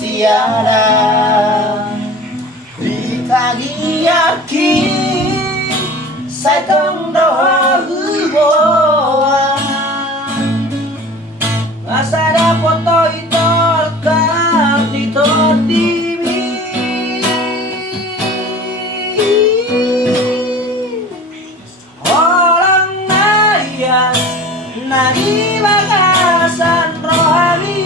siana ditagiyaki sai tong doa huboan masa ada foto itu rekam di TV orang nayan nadi bagasan rohani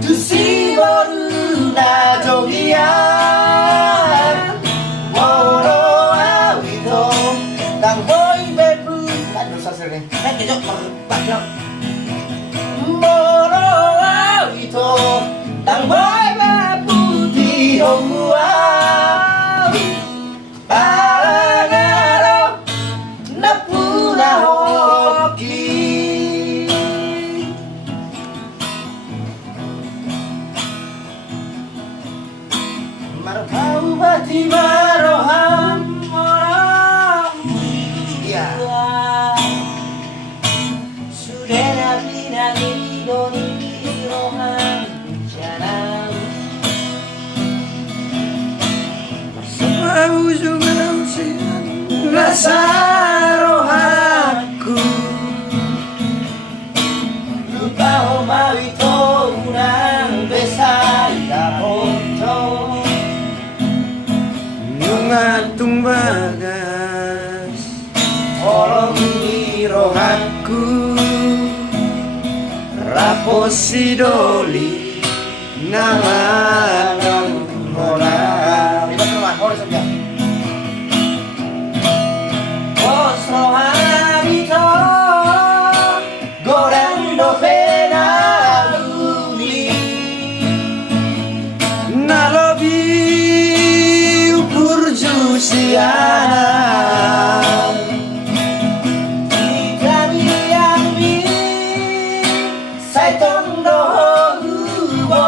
두시 모르나 저기야 모로아 위도 당보이 베프 aduh sasere kejok bakal 모로아 위도 당보이 베프 di hongua parangaro napuna hoki marhau bati maroham orang ya sudah nabi doni roham jangan sebab juga rasa rohaku lupa omawi to unang besar dahonto ngatung bagas tolong rohaku raposi doli namangan orang bos rohani to goreng do pena luli nalobi siana kami yang di sai tong doa huboan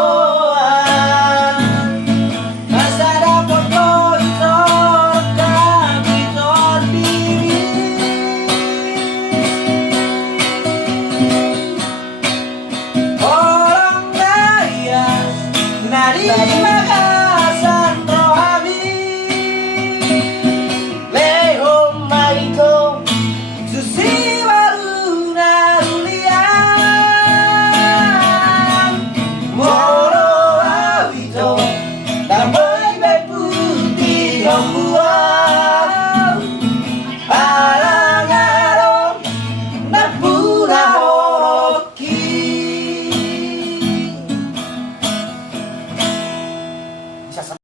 masa dapat foto kami terdiri orang kaya nadi makasan rohani